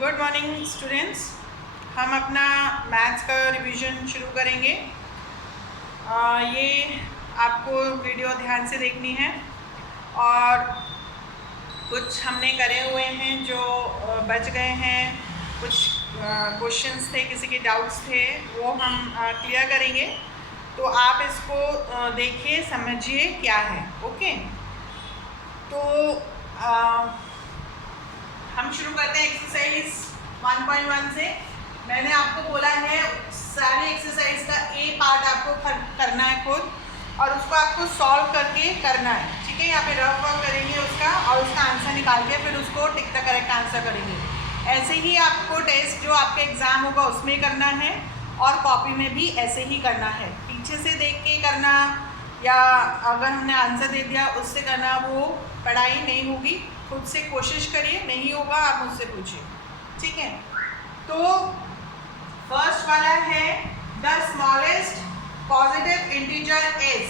Good morning students. हम अपना maths का रिवीजन शुरू करेंगे। ये आपको वीडियो ध्यान से देखनी है और कुछ हमने करे हुए हैं जो बच गए हैं, कुछ क्वेश्चंस थे, किसी के डाउट्स थे, वो हम क्लियर करेंगे। तो आप इसको देखिए, समझिए क्या है। ओके, तो हम शुरू करते हैं एक्सरसाइज 1.1 से। मैंने आपको बोला है सारी एक्सरसाइज का ए पार्ट आपको करना है खुद, और उसको आपको सॉल्व करके करना है। ठीक है, यहाँ पे रफ वर्क करेंगे उसका और उसका आंसर निकाल के फिर उसको टिक द करेक्ट आंसर करेंगे। ऐसे ही आपको टेस्ट जो आपका एग्ज़ाम होगा उसमें करना है और कॉपी में भी ऐसे ही करना है। पीछे से देख के करना या अगर हमने आंसर दे दिया उससे करना, वो पढ़ाई नहीं होगी। खुद से कोशिश करिए, नहीं होगा आप मुझसे पूछिए। ठीक है, तो फर्स्ट वाला है the smallest positive integer is.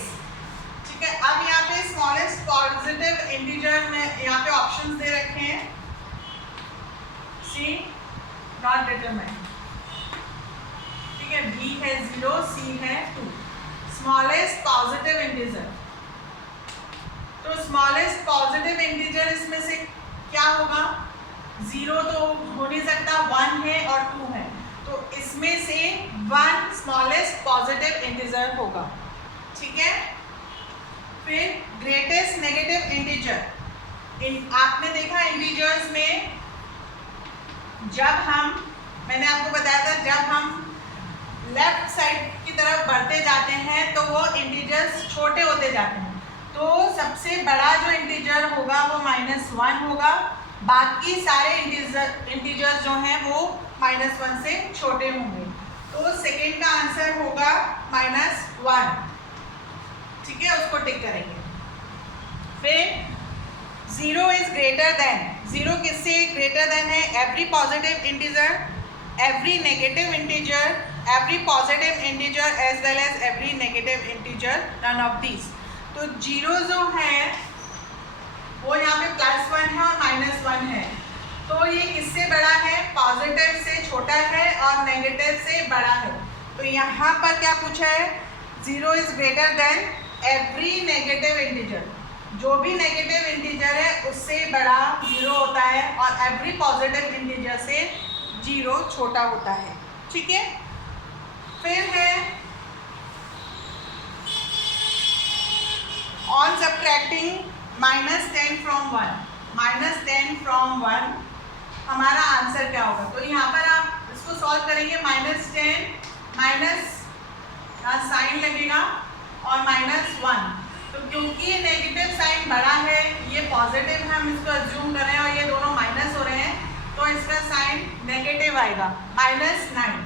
ठीक है, अब यहाँ पे स्मॉलेस्ट पॉजिटिव इंटीजर में यहाँ पे ऑप्शंस दे रखे हैं। सी नॉट डिटरमाइंड। ठीक है, बी है 0, सी है 2। स्मॉलेस्ट पॉजिटिव इंटीजर, तो स्मॉलेस्ट पॉजिटिव इंटीजर इसमें से क्या होगा? 0 तो हो नहीं सकता, 1 है और 2 है, तो इसमें से 1 स्मॉलेस्ट पॉजिटिव इंटीजर होगा। ठीक है, फिर ग्रेटेस्ट नेगेटिव इंटीजर। आपने देखा इंटीजर्स में मैंने आपको बताया था, जब हम लेफ्ट साइड की तरफ बढ़ते जाते हैं तो वो इंटीजर्स छोटे होते जाते हैं। तो सबसे बड़ा जो इंटीजर होगा वो -1 होगा, बाकी सारे इंटीजर्स जो हैं वो -1 से छोटे होंगे। तो सेकेंड का आंसर होगा -1। ठीक है, उसको टिक करेंगे। फिर 0 इज ग्रेटर देन। 0 किससे ग्रेटर देन है? Every positive integer, every negative integer, every positive integer as well as every negative integer, none of these. तो 0 जो है वो यहाँ पे +1 है और -1 है, तो ये किससे बड़ा है? पॉजिटिव से छोटा है और नेगेटिव से बड़ा है। तो यहाँ पर क्या पूछा है? 0 is greater than every negative integer. जो भी नेगेटिव इंटीजर है उससे बड़ा 0 होता है और एवरी पॉजिटिव इंटीजर से 0 छोटा होता है। ठीक है, फिर है ऑन सब्ट्रैक्टिंग -10 फ्रॉम 1। -10 फ्रॉम 1 हमारा आंसर क्या होगा? तो यहाँ पर आप इसको सॉल्व करेंगे। -10 माइनस साइन लगेगा और -1, तो क्योंकि ये नेगेटिव साइन बड़ा है, ये पॉजिटिव है, हम इसको अज्यूम कर रहे हैं और ये दोनों माइनस हो रहे हैं, तो इसका साइन नेगेटिव आएगा, -9।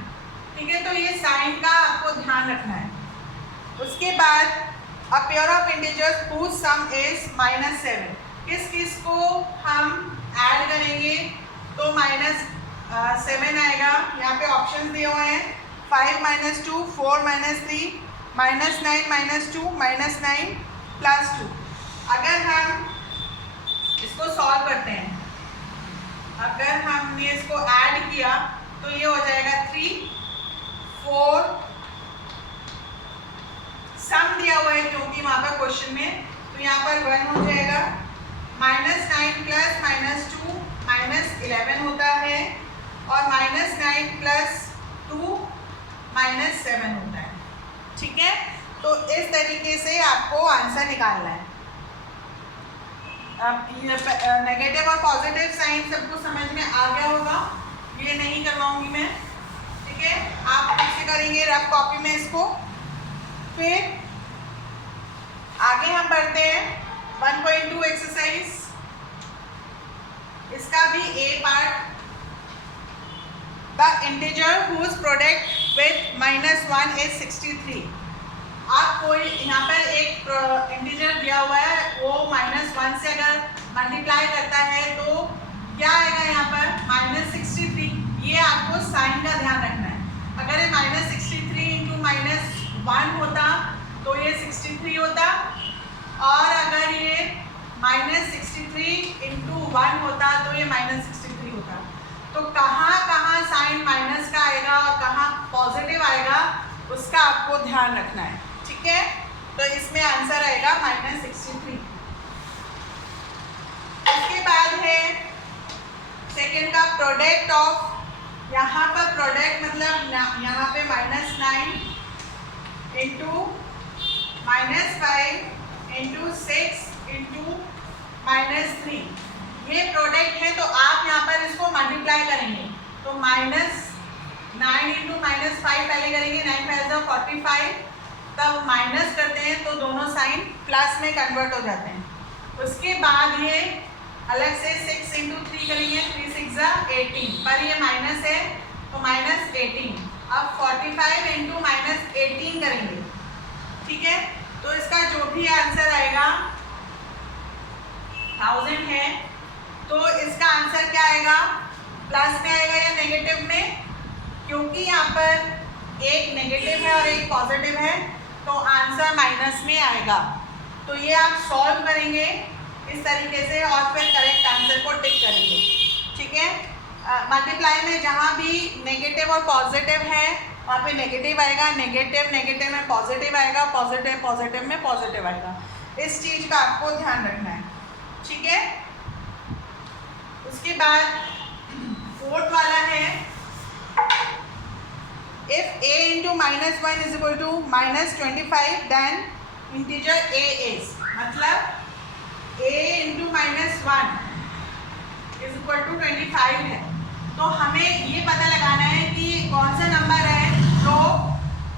ठीक है, तो ये साइन का आपको ध्यान रखना है। उसके बाद a pair of integers whose sum is -7। किस को हम ऐड करेंगे तो -7 आएगा। यहाँ पे ऑप्शन दिए हुए हैं 5 - 2, 4 - 3, -9 - 2, -9 + 2। अगर हम इसको सॉल्व करते हैं, अगर हमने इसको ऐड किया तो ये हो जाएगा 3, 4, सम दिया हुआ है क्योंकि वहाँ पर क्वेश्चन में, तो यहाँ पर 1 हो जाएगा। -9 + -2 -11 होता है और -9 + 2 -7 होता है। ठीक है, तो इस तरीके से आपको आंसर निकालना है। अब नेगेटिव और पॉजिटिव साइन सबको समझ में आ गया होगा, ये नहीं करवाऊंगी मैं। ठीक है, आप कैसे करेंगे रफ कॉपी में इसको। फिर आगे हम बढ़ते हैं 1.2 एक्सरसाइज। इसका भी A part, the integer whose product with -1 is 63। आप कोई यहाँ पर एक इंटीजर दिया हुआ है, वो -1 से अगर मल्टीप्लाई करता है तो क्या आएगा? यहाँ पर -63। ये आपको साइन का ध्यान रखना है। अगर ये -63 × -1 होता तो ये 63 होता, और अगर ये -63 × 1 होता तो ये -63 होता। तो कहाँ कहाँ साइन माइनस का आएगा और कहाँ पॉजिटिव आएगा उसका आपको ध्यान रखना है, ठीक है। तो इसमें आंसर आएगा -63। उसके बाद है सेकेंड का प्रोडक्ट ऑफ, यहाँ पर प्रोडक्ट मतलब यहाँ पे -9 इंटू -5 इंटू 6 इंटू -3, ये प्रोडक्ट है। तो आप यहाँ पर इसको मल्टीप्लाई करेंगे तो -9 इंटू -5 पहले करेंगे, 9 5 जा 45, तब माइनस करते हैं तो दोनों साइन प्लस में कन्वर्ट हो जाते हैं। उसके बाद ये अलग से 6 इंटू 3 करेंगे, 3 6 जा 18, पर ये माइनस है तो -18। अब 45 इंटू -18 करेंगे, ठीक है। तो इसका जो भी आंसर आएगा 1000 है, तो इसका आंसर क्या आएगा, प्लस में आएगा या नेगेटिव में, क्योंकि यहाँ पर एक नेगेटिव है और एक पॉजिटिव है तो आंसर माइनस में आएगा। तो ये आप सॉल्व करेंगे इस तरीके से और फिर करेक्ट आंसर को टिक करेंगे, ठीक है। मल्टीप्लाई में जहाँ भी नेगेटिव और पॉजिटिव है वहाँ पे नेगेटिव आएगा, नेगेटिव में पॉजिटिव आएगा, पॉजिटिव में पॉजिटिव आएगा। इस चीज़ का आपको ध्यान रखना है, ठीक है। उसके बाद फोर्थ वाला है, if a into -1 is equal to -25 then integer a is, मतलब a into -1 is equal to 25 है। तो हमें ये पता लगाना है कि कौन सा नंबर है जो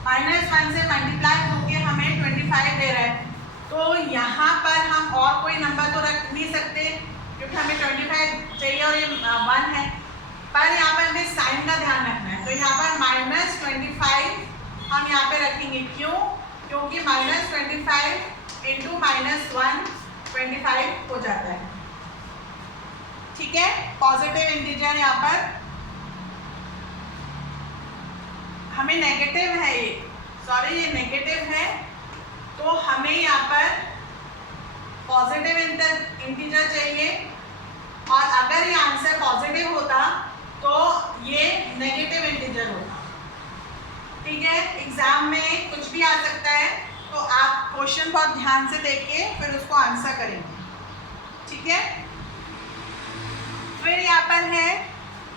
-1 से मल्टीप्लाई होकर हमें 25 दे रहा है। तो यहाँ पर हम और कोई नंबर तो रख नहीं सकते क्योंकि हमें 25 चाहिए और ये 1 है, पर यहाँ पर हमें साइन का ध्यान रखना है। तो यहाँ पर -25 हम यहाँ पे रखेंगे, क्यों, क्योंकि -25 इंटू -1 25 हो जाता है, ठीक है। पॉजिटिव इंटीजर यहाँ पर हमें नेगेटिव है, ये नेगेटिव है, तो हमें यहाँ पर पॉजिटिव इंटीजर चाहिए, और अगर ये आंसर पॉजिटिव होता तो ये नेगेटिव इंटीजर होता, ठीक है। एग्जाम में कुछ भी आ सकता है, तो आप क्वेश्चन बहुत ध्यान से देख के फिर उसको आंसर करेंगे, ठीक है। फिर यहाँ पर है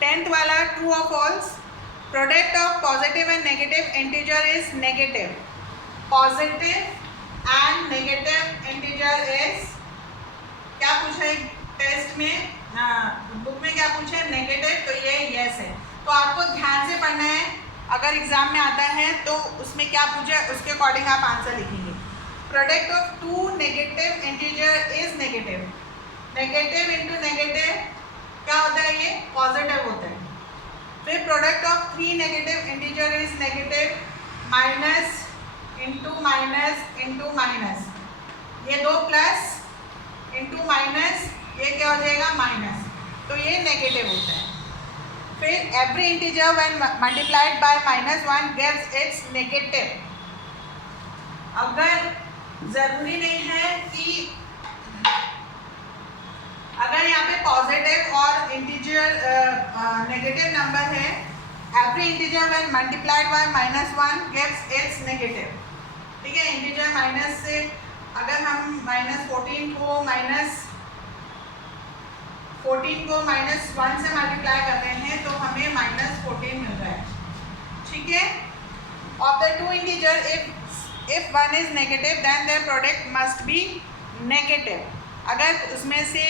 10th वाला, true or false. Product of positive and negative integer is negative, positive and negative integer is, क्या पूछा है टेस्ट में, बुक में क्या पूछा है, नेगेटिव, तो ये यस है। तो आपको ध्यान से पढ़ना है, अगर एग्जाम में आता है तो उसमें क्या पूछा है उसके अकॉर्डिंग आप आंसर लिखेंगे। Product of 2 negative integer is negative, negative into negative क्या होता है, ये पॉजिटिव होता है। फिर product of 3 negative integer is negative, minus into minus into minus, ये 2 प्लस इंटू माइनस, ये क्या हो जाएगा माइनस, तो ये नेगेटिव होता है। फिर every integer when multiplied by -1 gives it's negative. अगर ज़रूरी नहीं है कि अगर यहाँ पे पॉजिटिव और इंटीजर नेगेटिव नंबर है, every integer when multiplied by -1 gives it's negative, ठीक है। इंटीजर माइनस से अगर हम -14 को -1 से मल्टीप्लाई करते हैं तो हमें -14 मिल रहा है, ठीक है। Of the 2 integer if 1 is negative then their product must be negative. अगर उसमें से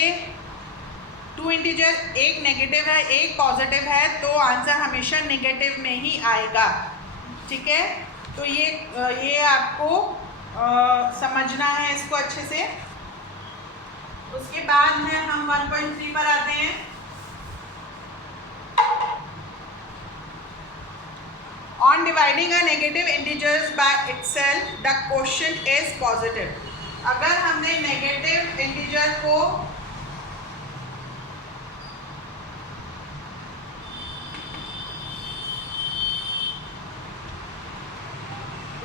2 इंटीजर, एक नेगेटिव है एक पॉजिटिव है, तो आंसर हमेशा नेगेटिव में ही आएगा, ठीक है। तो ये आपको समझना है इसको अच्छे से। उसके बाद में हम 1.3 पर आते हैं। On dividing a negative integers by itself, the quotient is positive. अगर हमने नेगेटिव इंटीजर को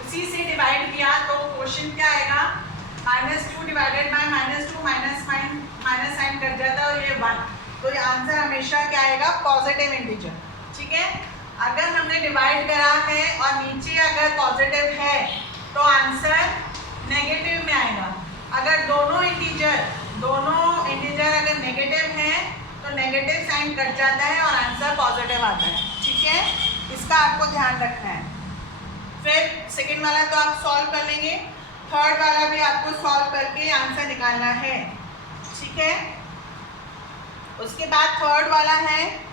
उसी से डिवाइड किया तो क्वेश्चन क्या आएगा, -2 divided by -2, minus sign cut जाता है और ये 1, तो ये आंसर हमेशा क्या आएगा, पॉजिटिव इंटीजर। ठीक है, अगर हमने डिवाइड करा है और नीचे अगर पॉजिटिव है तो आंसर नेगेटिव में आएगा। अगर दोनों इंटीजर अगर नेगेटिव हैं तो नेगेटिव साइन कट जाता है और आंसर पॉजिटिव आता है। ठीक है, इसका आपको ध्यान रखना है। फिर सेकंड वाला तो आप सॉल्व कर लेंगे, थर्ड वाला भी आपको सॉल्व करके आंसर निकालना है। ठीक है, उसके बाद थर्ड वाला है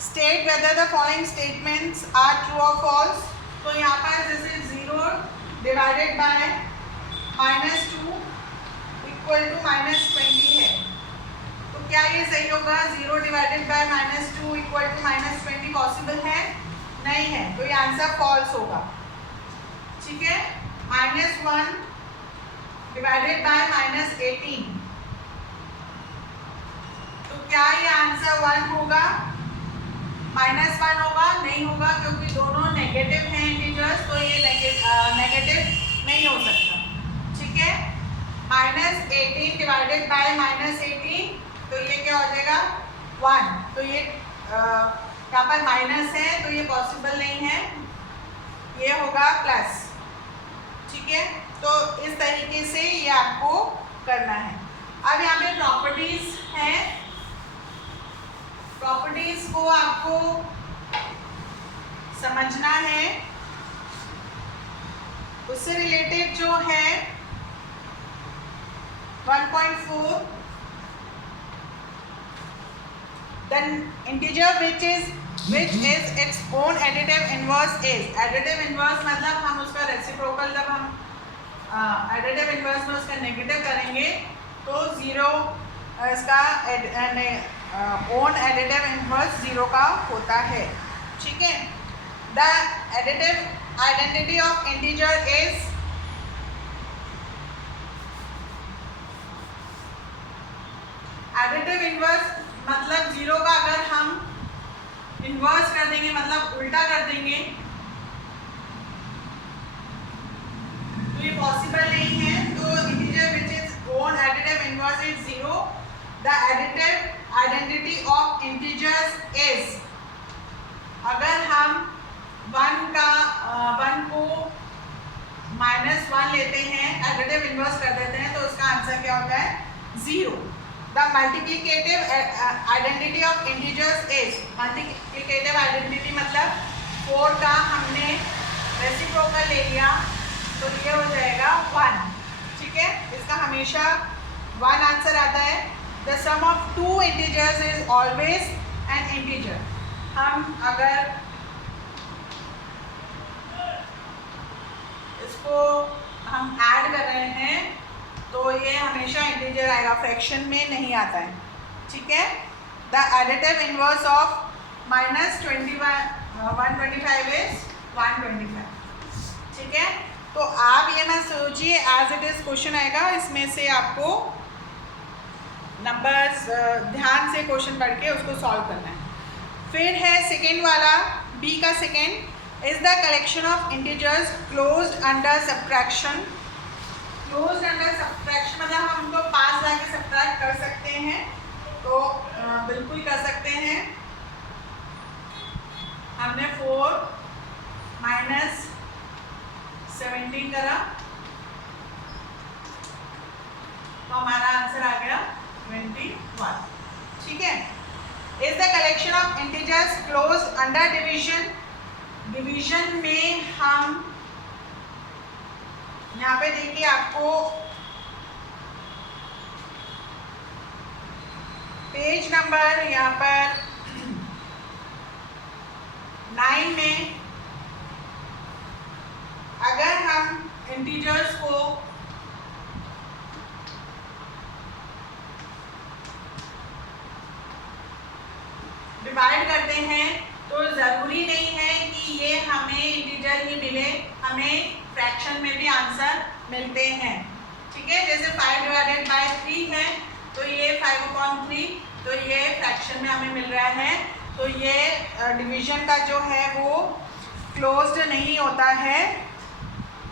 state whether the following statements are true or false. तो यहाँ पर जैसे 0 डिवाइडेड बाय -2 इक्वल टू -20 है, तो क्या ये सही होगा? 0 divided by -2 equal to -20 possible है? नहीं है, तो ये आंसर फॉल्स होगा। ठीक है, -1 डिवाइडेड बाय -18, तो क्या ये आंसर 1 होगा? -1 होगा? नहीं होगा, क्योंकि दोनों नेगेटिव हैं इंटीजर्स, तो ये नेगेटिव नहीं हो सकता। ठीक है, -18 डिवाइडेड बाय -18, तो ये क्या हो जाएगा? 1। तो ये यहाँ पर माइनस है तो ये पॉसिबल नहीं है, ये होगा प्लस। ठीक है, तो इस तरीके से ये आपको करना है। अब यहाँ पे प्रॉपर्टीज हैं, प्रॉपर्टीज को आपको समझना है। उससे रिलेटेड जो है 1.4, the integer which is its own additive inverse is। additive inverse मतलब हम उसका रेसिप्रोकल, जब हम additive inverse में उसका नेगेटिव करेंगे तो 0 इसका ओन एडिटिव इनवर्स 0 का होता है। ठीक है, the additive identity of integer is additive inverse मतलब 0 का अगर हम इनवर्स कर देंगे, मतलब उल्टा कर देंगे, तो ये पॉसिबल नहीं है। तो integer which is own additive inverse is 0, the additive identity of integers is. अगर हम 1 को -1 लेते हैं, एडिटिव इनवर्स कर देते हैं, तो उसका आंसर क्या होता है? 0। The multiplicative identity of integers is. Multiplicative identity मतलब 4 का हमने रेसिप्रोकल ले लिया तो ये हो जाएगा 1। ठीक है, इसका हमेशा 1 आंसर आता है। The sum of 2 integers is always an integer। हम अगर इसको हम ऐड कर रहे हैं तो ये हमेशा इंटीजर आएगा, फ्रैक्शन में नहीं आता है। ठीक है, the additive inverse of -125 is 125। ठीक है, तो आप ये ना सोचिए एज इट इज क्वेश्चन आएगा, इसमें से आपको नंबर्स ध्यान से क्वेश्चन पढ़ के उसको सॉल्व करना है। फिर है सेकेंड वाला, बी का second, is the collection of integers closed under subtraction. Closed under subtraction मतलब हम उनको पास लाके सब्ट्रैक्ट कर सकते हैं, तो बिल्कुल कर सकते हैं। हमने 4 - 17 करा तो हमारा आंसर आ गया 21। ठीक है, is the collection of integers close under division. Division में हम यहाँ पे देखिए आपको पेज नंबर यहाँ पर 9 में अगर हम इंटीजर्स को डिवाइड करते हैं तो ज़रूरी नहीं है कि ये हमें इंटीजर ही मिले, हमें फ्रैक्शन में भी आंसर मिलते हैं। ठीक है, जैसे 5 डिवाइडेड बाय 3 है तो ये 5/3, तो ये फ्रैक्शन में हमें मिल रहा है, तो ये डिवीजन का जो है वो क्लोज्ड नहीं होता है,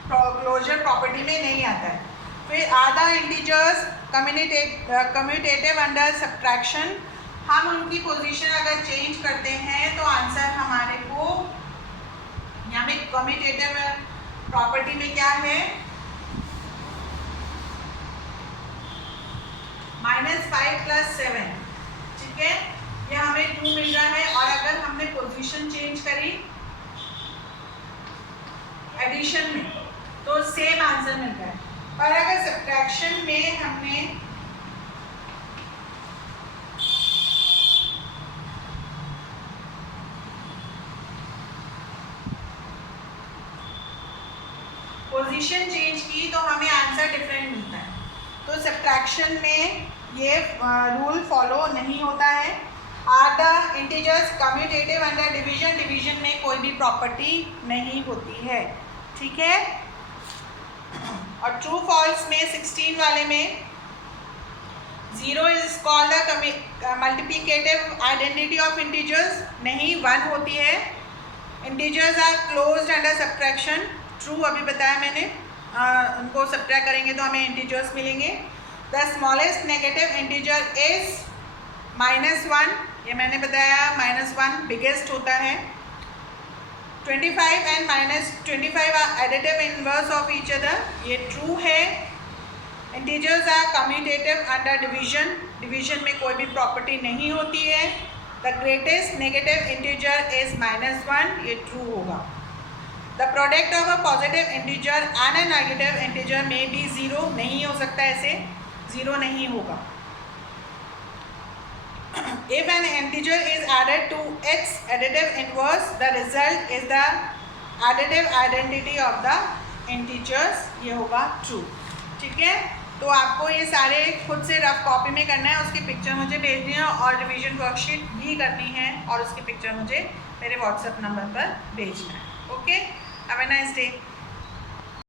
क्लोजर प्रॉपर्टी में नहीं आता है। फिर आधा इंटीजर्स कम्यूटेटिव अंडर सब्ट्रैक्शन, हम उनकी पोजीशन अगर चेंज करते हैं तो आंसर हमारे को यहाँ में कम्यूटेटिव प्रॉपर्टी में क्या है, -5 + 7, ठीक है, ये हमें 2 मिल रहा है। और अगर हमने पोजीशन चेंज करी एडिशन में तो सेम आंसर मिल रहा है। और अगर सब्ट्रैक्शन में हमने पोजीशन चेंज की तो हमें आंसर डिफरेंट मिलता है। तो सब्ट्रैक्शन में ये रूल फॉलो नहीं होता है। Are the integers commutative under division, division में कोई भी प्रॉपर्टी नहीं होती है, ठीक है। और ट्रू फॉल्स में 16 वाले में 0 is called the multiplicative identity of integers, नहीं 1 होती है। Integers are closed under subtraction, true अभी बताया मैंने, उनको सब्ट्रैक्ट करेंगे तो हमें इंटीजर्स मिलेंगे। The smallest negative integer is -1, ये मैंने बताया, -1 बिगेस्ट होता है। 25 and -25 are additive inverse of each other, ये ट्रू है। Integers are commutative under division, division में कोई भी प्रॉपर्टी नहीं होती है। The greatest negative integer is -1, ये ट्रू होगा। The product of a positive integer and a negative integer में भी 0 नहीं हो सकता, ऐसे 0 नहीं होगा। If an integer is added to its additive inverse, the result is the additive identity of the integers, ये होगा true, ठीक है। तो आपको ये सारे खुद से रफ कॉपी में करना है, उसकी पिक्चर मुझे भेजनी है और रिवीजन वर्कशीट भी करनी है और उसकी पिक्चर मुझे मेरे व्हाट्सएप नंबर पर भेजना है। Okay, have a nice day.